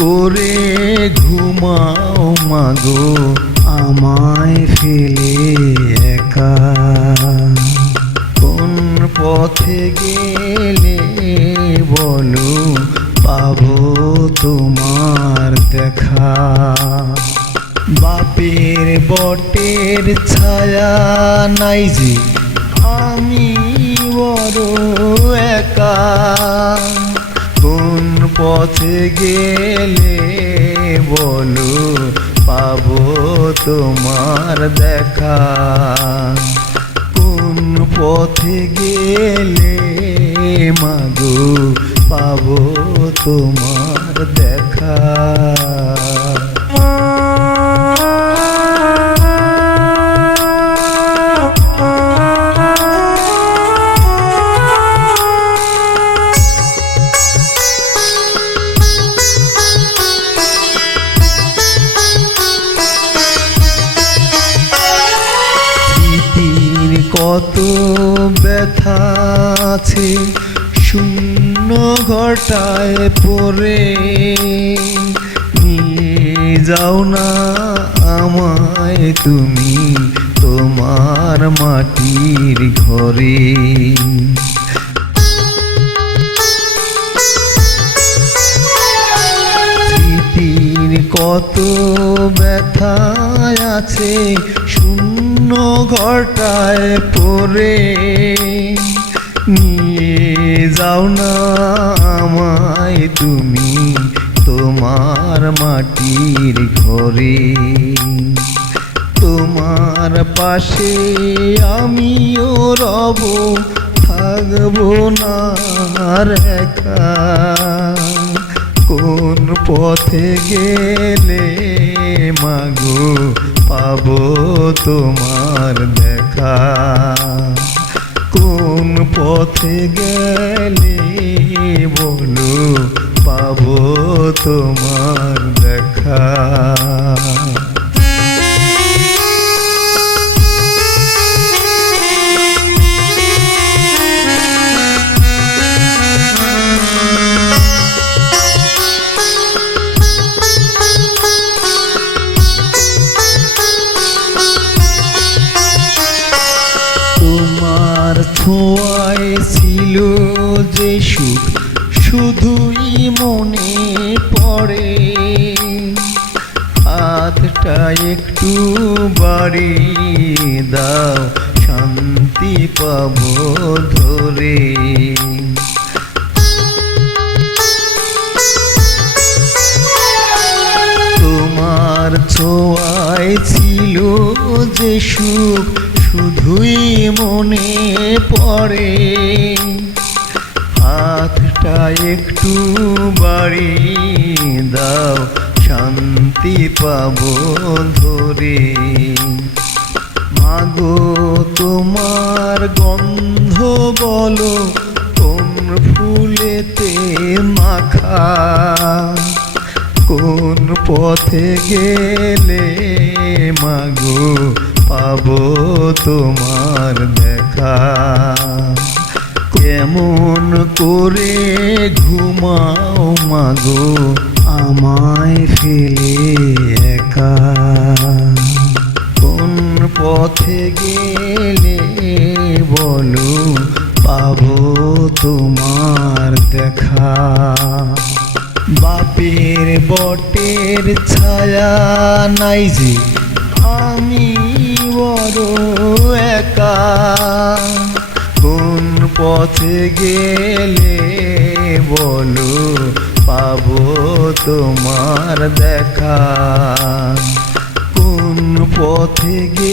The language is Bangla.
করে ঘুমাও মাগো, আমায় ফেলে একা। কোন পথে গেলে বলো, পাবো তোমার দেখা। বাপের বটের ছায়া নাই যে, আমি পথে গেলে বলু পাবো তোমার দেখা। কোন পথে গেলে মাগু পাবো তোমার দেখা। ব্যথা আছে শূন্য ঘটায় পরে নিয়ে যাও না আমায় তুমি তোমার মাটির ঘরে। কত ব্যথা আছে শূন্য পড়ে। নিয়ে যাও না আমায় তুমি তোমার মাটির ঘরে। তোমার পাশে আমিও রব, থাকব না একা। কোন পথে গেলে মাগো, পাবো তোমার দেখা। কোন পথে গেলে বলো পাবো তোমার দেখা। ছোঁয়ায় ছিল যে সুখ, শুধুই মনে পড়ে। হাতটা একটু বাড়ি দাও, শান্তি পাবো ধরে। তোমার ছোঁয়ায় ছিল যে সুখ শুধুই মনে পড়ে। হাতটা একটু বাড়ি দাও, শান্তি পাবো ধরে। মাগো, তোমার গন্ধ বলো, কোন ফুলেতে মাখা? কোন পথে গেলে মাগো পাবো তোমার দেখা। কেমন করে ঘুমাও মাগো আমায় ফেলে একা। কোন পথে গেলে বলো পাবো তোমার দেখা। বাপের বটের ছায়া নাই যে আমি বড় একা। কোন পথে গেলে বলো, পাবো তোমার দেখা। কোন পথে গেলে